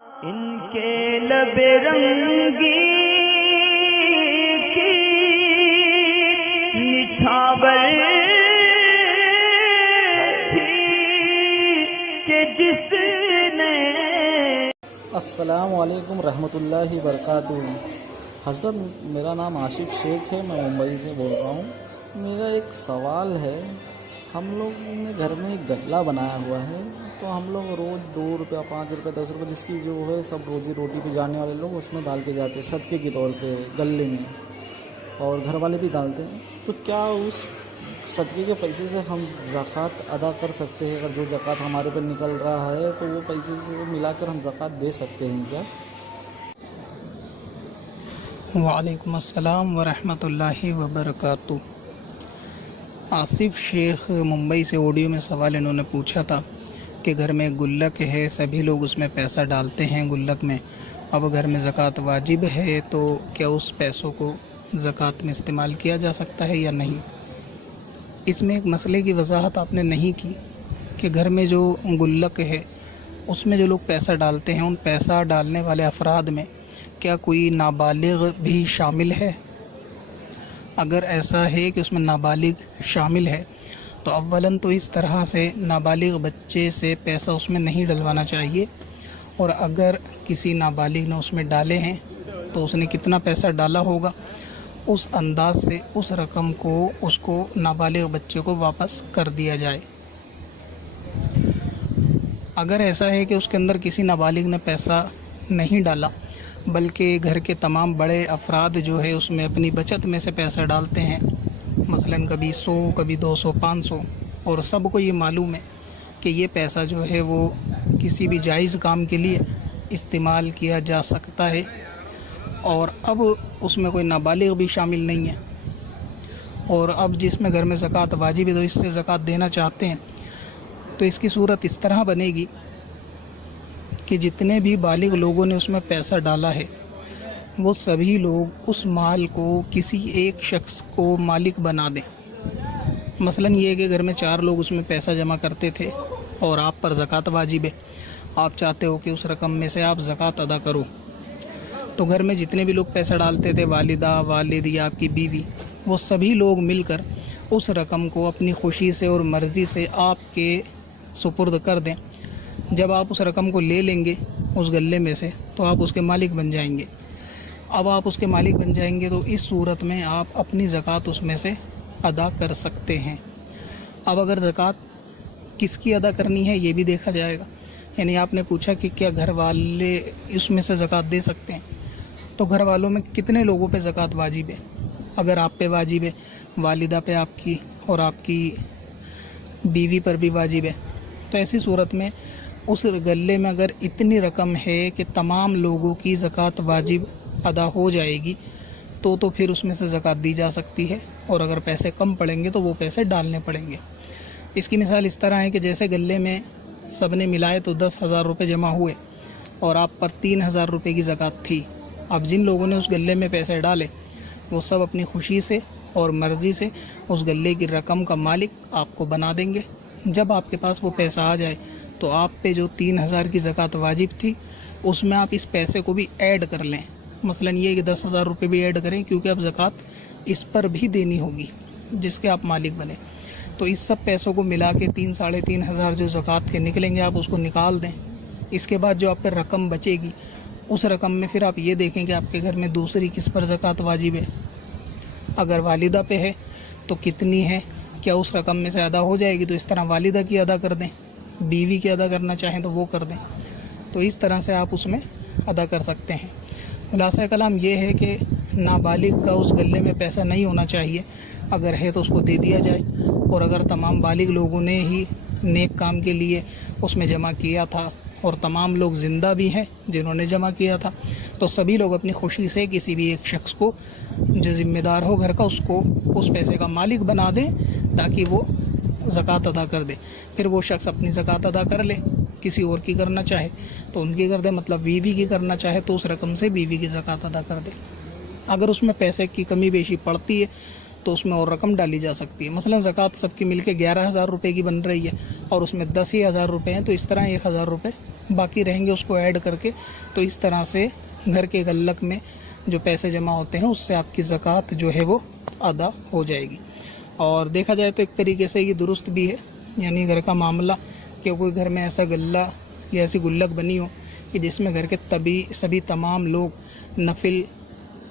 ان کے لب رنگی کی نچھاور تھی کہ جس نے السلام علیکم رحمۃ اللہ وبرکاتہ۔ حضرت میرا نام عاشق شیخ ہے، میں ممبئی سے بول رہا ہوں۔ میرا ایک سوال ہے، ہم لوگ نے گھر میں ایک گلہ بنایا ہوا ہے، تو ہم لوگ روز 2 روپیہ 5 روپیہ 10 روپیہ جس کی جو ہے سب روزی روٹی پہ جانے والے لوگ اس میں ڈال کے جاتے ہیں صدقے کے طور پہ گلے میں، اور گھر والے بھی ڈالتے ہیں۔ تو کیا اس صدقے کے پیسے سے ہم زکوٰۃ ادا کر سکتے ہیں؟ اگر جو زکوٰۃ ہمارے پر نکل رہا ہے تو وہ پیسے سے ملا کر ہم زکوٰۃ دے سکتے ہیں کیا؟ وعلیکم السلام ورحمۃ اللہ وبرکاتہ۔ آصف شیخ ممبئی سے آڈیو میں سوال انہوں نے پوچھا تھا کہ گھر میں گلک ہے، سبھی لوگ اس میں پیسہ ڈالتے ہیں گلک میں، اب گھر میں زکوٰۃ واجب ہے تو کیا اس پیسوں کو زکوٰۃ میں استعمال کیا جا سکتا ہے یا نہیں؟ اس میں ایک مسئلے کی وضاحت آپ نے نہیں کی کہ گھر میں جو گلک ہے اس میں جو لوگ پیسہ ڈالتے ہیں، ان پیسہ ڈالنے والے افراد میں کیا کوئی نابالغ بھی شامل ہے؟ اگر ایسا ہے کہ اس میں نابالغ شامل ہے تو اولاً تو اس طرح سے نابالغ بچے سے پیسہ اس میں نہیں ڈلوانا چاہیے، اور اگر کسی نابالغ نے اس میں ڈالے ہیں تو اس نے کتنا پیسہ ڈالا ہوگا اس انداز سے اس رقم کو اس کو نابالغ بچے کو واپس کر دیا جائے۔ اگر ایسا ہے کہ اس کے اندر کسی نابالغ نے پیسہ نہیں ڈالا بلکہ گھر کے تمام بڑے افراد جو ہے اس میں اپنی بچت میں سے پیسہ ڈالتے ہیں، مثلاً کبھی 100 کبھی 200 500، اور سب کو یہ معلوم ہے کہ یہ پیسہ جو ہے وہ کسی بھی جائز کام کے لیے استعمال کیا جا سکتا ہے، اور اب اس میں کوئی نابالغ بھی شامل نہیں ہے، اور اب جس میں گھر میں زکوٰۃ واجب ہے تو اس سے زکوٰۃ دینا چاہتے ہیں، تو اس کی صورت اس طرح بنے گی کہ جتنے بھی بالغ لوگوں نے اس میں پیسہ ڈالا ہے وہ سبھی لوگ اس مال کو کسی ایک شخص کو مالک بنا دیں۔ مثلاً یہ کہ گھر میں 4 لوگ اس میں پیسہ جمع کرتے تھے اور آپ پر زکوٰۃ واجب ہے، آپ چاہتے ہو کہ اس رقم میں سے آپ زکوٰۃ ادا کرو، تو گھر میں جتنے بھی لوگ پیسہ ڈالتے تھے، والدہ، والد یا آپ کی بیوی، وہ سبھی لوگ مل کر اس رقم کو اپنی خوشی سے اور مرضی سے آپ کے سپرد کر دیں۔ جب آپ اس رقم کو لے لیں گے اس گلے میں سے تو آپ اس کے مالک بن جائیں گے۔ اب آپ اس کے مالک بن جائیں گے تو اس صورت میں آپ اپنی زکوٰۃ اس میں سے ادا کر سکتے ہیں۔ اب اگر زکوٰۃ کس کی ادا کرنی ہے یہ بھی دیکھا جائے گا، یعنی آپ نے پوچھا کہ کیا گھر والے اس میں سے زکوٰۃ دے سکتے ہیں، تو گھر والوں میں کتنے لوگوں پہ زکوٰۃ واجب ہے؟ اگر آپ پہ واجب ہے، والدہ پہ آپ کی اور آپ کی بیوی پر بھی واجب ہے، تو ایسی صورت میں اس گلے میں اگر اتنی رقم ہے کہ تمام لوگوں کی زکوٰۃ واجب ادا ہو جائے گی تو پھر اس میں سے زکوٰۃ دی جا سکتی ہے، اور اگر پیسے کم پڑیں گے تو وہ پیسے ڈالنے پڑیں گے۔ اس کی مثال اس طرح ہے کہ جیسے گلے میں سب نے ملائے تو 10,000 روپے جمع ہوئے اور آپ پر 3,000 روپے کی زکوٰۃ تھی۔ اب جن لوگوں نے اس گلے میں پیسے ڈالے وہ سب اپنی خوشی سے اور مرضی سے اس گلے کی رقم کا مالک آپ کو بنا دیں گے۔ جب آپ کے پاس وہ پیسہ آ جائے تو آپ پہ جو 3,000 کی زکوٰۃ واجب تھی اس میں آپ اس پیسے کو بھی ایڈ کر لیں، مثلاً یہ کہ 10,000 روپے بھی ایڈ کریں، کیونکہ اب زکوٰۃ اس پر بھی دینی ہوگی جس کے آپ مالک بنے۔ تو اس سب پیسوں کو ملا کے 3,500 جو زکوٰۃ کے نکلیں گے آپ اس کو نکال دیں۔ اس کے بعد جو آپ پہ رقم بچے گی اس رقم میں پھر آپ یہ دیکھیں کہ آپ کے گھر میں دوسری کس پر زکوٰۃ واجب ہے۔ اگر والدہ پہ ہے تو کتنی ہے، کیا اس رقم میں سے ادا ہو جائے گی، تو اس طرح والدہ کی ادا کر دیں، بیوی کی ادا کرنا چاہیں تو وہ کر دیں، تو اس طرح سے آپ اس میں ادا کر سکتے ہیں۔ خلاصہ کلام یہ ہے کہ نابالغ کا اس گلے میں پیسہ نہیں ہونا چاہیے، اگر ہے تو اس کو دے دیا جائے، اور اگر تمام بالغ لوگوں نے ہی نیک کام کے لیے اس میں جمع کیا تھا اور تمام لوگ زندہ بھی ہیں جنہوں نے جمع کیا تھا، تو سبھی لوگ اپنی خوشی سے کسی بھی ایک شخص کو جو ذمہ دار ہو گھر کا اس کو اس پیسے کا مالک بنا دیں تاکہ وہ زکوٰۃ ادا کر دے۔ پھر وہ شخص اپنی زکوٰۃ ادا کر لے، کسی اور کی کرنا چاہے تو ان کی کر دے، مطلب بیوی کی کرنا چاہے تو اس رقم سے بیوی کی زکوٰۃ ادا کر دے۔ اگر اس میں پیسے کی کمی بیشی پڑتی ہے تو اس میں اور رقم ڈالی جا سکتی ہے، مثلا زکوٰۃ سب کی مل کے 11,000 روپے کی بن رہی ہے اور اس میں 10,000 روپے ہیں، تو اس طرح 1,000 روپے باقی رہیں گے اس کو ایڈ کر کے، تو اس طرح سے گھر کے غلق میں جو پیسے جمع ہوتے ہیں اس سے آپ کی زکوٰۃ جو ہے وہ ادا ہو جائے گی۔ اور دیکھا جائے تو ایک طریقے سے یہ درست بھی ہے، یعنی گھر کا معاملہ کہ کوئی گھر میں ایسا غلہ یا ایسی گلک بنی ہو کہ جس میں گھر کے سبھی تمام لوگ نفل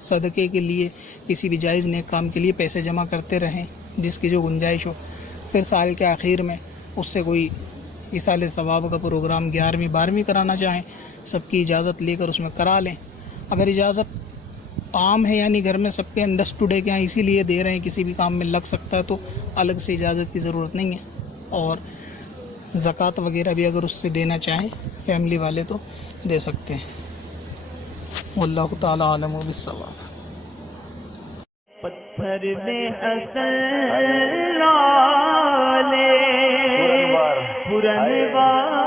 صدقے کے لیے، کسی بھی جائز نیک کام کے لیے پیسے جمع کرتے رہیں، جس کی جو گنجائش ہو، پھر سال کے آخر میں اس سے کوئی ایصال ثواب کا پروگرام 11ویں 12ویں کرانا چاہیں، سب کی اجازت لے کر اس میں کرا لیں۔ اگر اجازت عام ہے، یعنی گھر میں سب کے انڈرسٹوڈ ہے کہ ہاں اسی لیے دے رہے ہیں، کسی بھی کام میں لگ سکتا ہے، تو الگ سے اجازت کی ضرورت نہیں ہے۔ اور زکوٰۃ وغیرہ بھی اگر اس سے دینا چاہیں فیملی والے تو دے سکتے ہیں۔ واللہ تعالی عالم بالصواب۔ پتھر میں اصل لالے پرنوار